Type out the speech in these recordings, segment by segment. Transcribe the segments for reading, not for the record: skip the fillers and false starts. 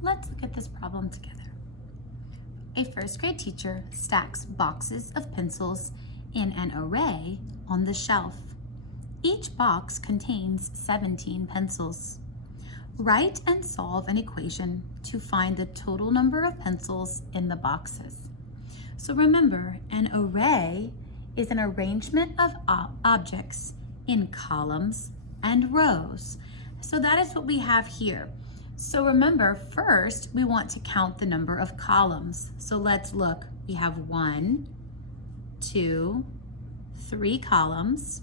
Let's look at this problem together. A first grade teacher stacks boxes of pencils in an array on the shelf. Each box contains 17 pencils. Write and solve an equation to find the total number of pencils in the boxes. So remember, an array is an arrangement of objects in columns and rows. So that is what we have here. So remember, first we want to count the number of columns. So let's look. We have 1, 2, 3 columns.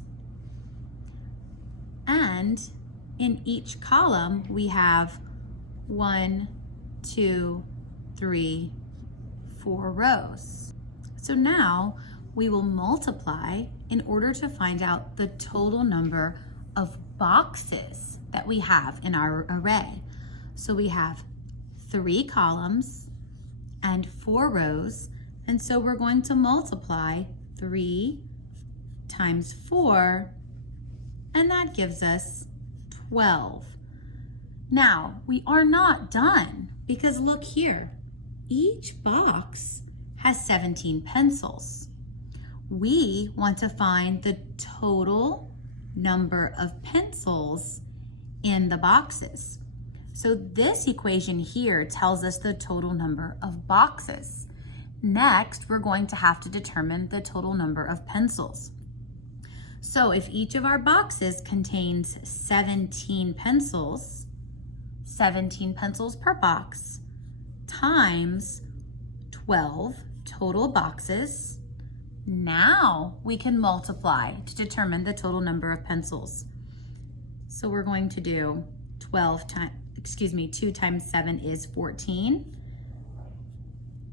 And in each column, we have 1, 2, 3, 4 rows. So now we will multiply in order to find out the total number of boxes that we have in our array. So we have 3 columns and 4 rows. And so we're going to multiply 3 times 4, and that gives us 12. Now, we are not done because look here. Each box has 17 pencils. We want to find the total number of pencils in the boxes. So this equation here tells us the total number of boxes. Next, we're going to have to determine the total number of pencils. So if each of our boxes contains 17 pencils, 17 pencils per box, times 12 total boxes, now we can multiply to determine the total number of pencils. So we're going to do 2 times 7 is 14.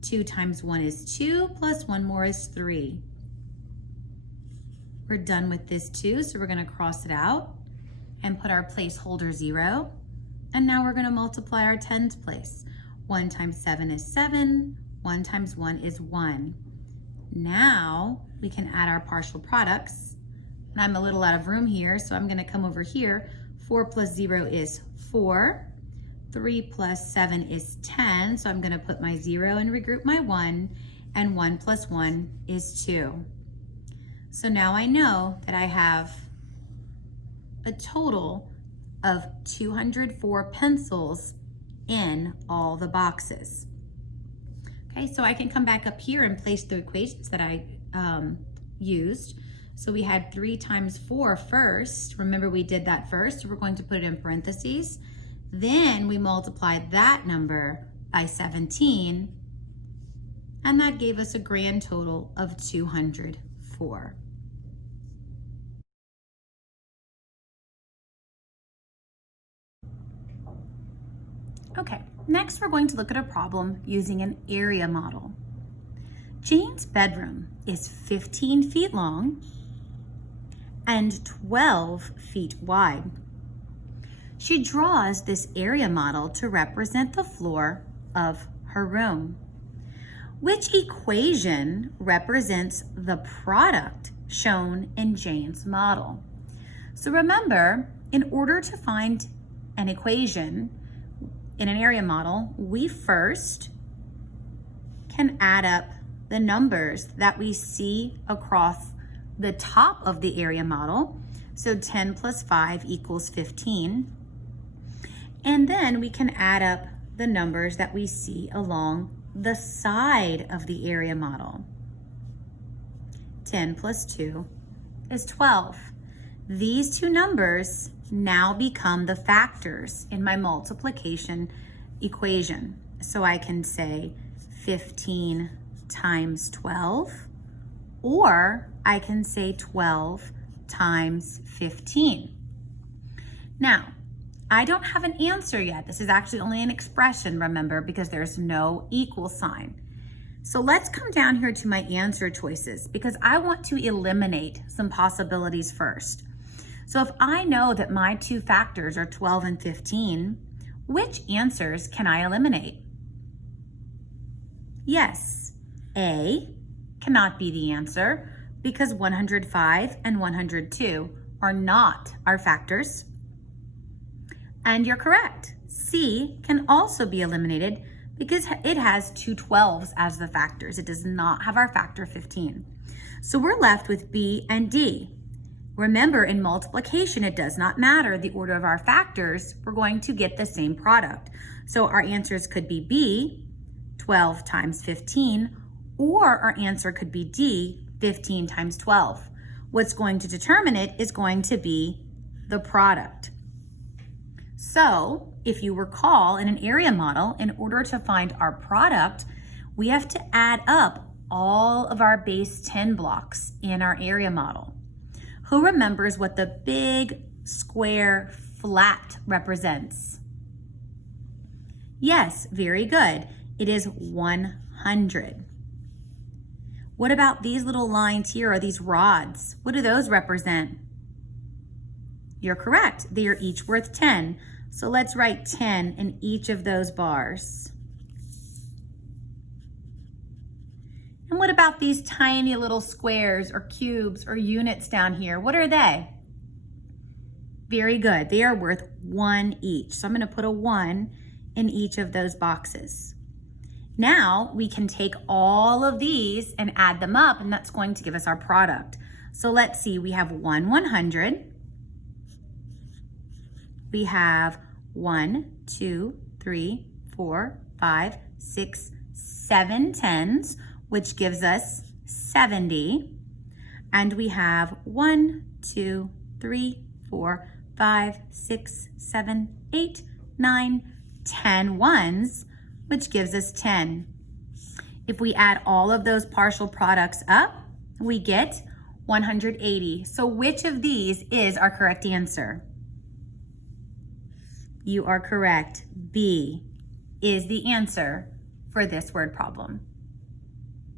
2 times 1 is 2, plus 1 more is 3. We're done with this 2, so we're going to cross it out and put our placeholder 0. And now we're going to multiply our tens place. 1 times 7 is 7. 1 times 1 is 1. Now we can add our partial products. And I'm a little out of room here, so I'm going to come over here. 4 plus 0 is 4. 3 plus 7 is 10, so I'm going to put my 0 and regroup my 1, and 1 plus 1 is 2. So now I know that I have a total of 204 pencils in all the boxes. Okay, so I can come back up here and place the equations that I used. So we had 3 times 4 first. Remember, we did that first, so we're going to put it in parentheses. Then we multiplied that number by 17, and that gave us a grand total of 204. Okay, next we're going to look at a problem using an area model. Jane's bedroom is 15 feet long and 12 feet wide. She draws this area model to represent the floor of her room. Which equation represents the product shown in Jane's model? So remember, in order to find an equation in an area model, we first can add up the numbers that we see across the top of the area model. So 10 plus 5 equals 15. And then we can add up the numbers that we see along the side of the area model. 10 plus 2 is 12. These two numbers now become the factors in my multiplication equation. So I can say 15 times 12, or I can say 12 times 15. Now, I don't have an answer yet. This is actually only an expression, remember, because there's no equal sign. So let's come down here to my answer choices because I want to eliminate some possibilities first. So if I know that my two factors are 12 and 15, which answers can I eliminate? Yes, A cannot be the answer because 105 and 102 are not our factors. And you're correct. C can also be eliminated because it has two 12s as the factors. It does not have our factor 15. So we're left with B and D. Remember, in multiplication, it does not matter the order of our factors. We're going to get the same product. So our answers could be B, 12 times 15, or our answer could be D, 15 times 12. What's going to determine it is going to be the product. So if you recall, in an area model, in order to find our product, we have to add up all of our base 10 blocks in our area model. Who remembers what the big square flat represents? Yes, very good. It is 100. What about these little lines here, or these rods? What do those represent? You're correct. They are each worth 10. So let's write 10 in each of those bars. And what about these tiny little squares or cubes or units down here? What are they? Very good. They are worth 1 each. So I'm going to put a 1 in each of those boxes. Now we can take all of these and add them up, and that's going to give us our product. So let's see, we have 1 100. We have 1, 2, 3, 4, 5, 6, 7 tens, which gives us 70. And we have 1, 2, 3, 4, 5, 6, 7, 8, 9, 10 ones, which gives us 10. If we add all of those partial products up, we get 180. So which of these is our correct answer? You are correct. B is the answer for this word problem.